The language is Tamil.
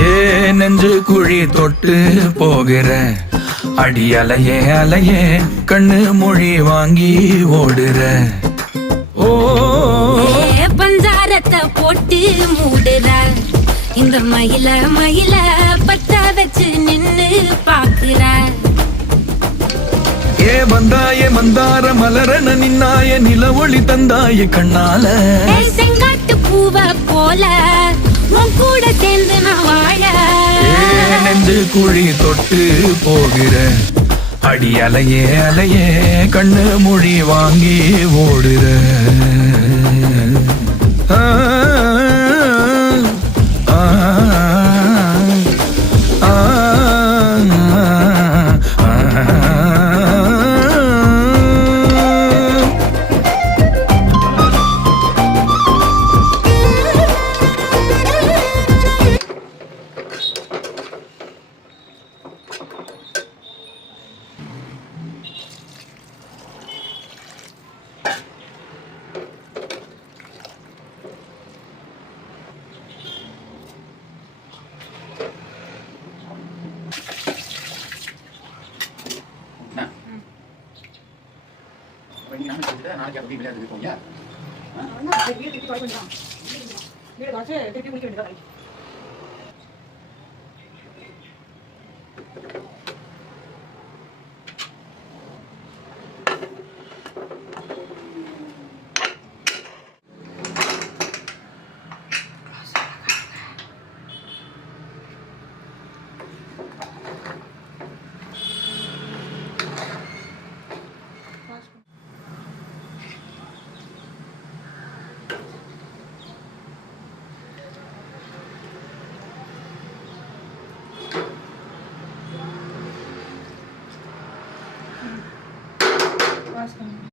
ஏ நெஞ்சு குழி தொட்டு போகிற அடி அலையே அலையே கண்ணு மொழி வாங்கி ஓடுற. ஓ பஞ்சாரத்தை போட்டு மூடுற இந்த மயில மயில பத்த வச்சு நின்னு பாக்குற. ஏ வந்தாய மந்தார மலரன நின்னாய நில ஒளி தந்தாய கண்ணால. செங்காட்டு பூவ போல உன் கூட சேர்ந்து நான் வாழ. நெஞ்சு குழி தொட்டு போகிற அடி அலையே அலையே கண்ணு மொழி வாங்கி ஓடுற. நாளைக்கு அப்படி விளையாட்டு இருக்கோம்.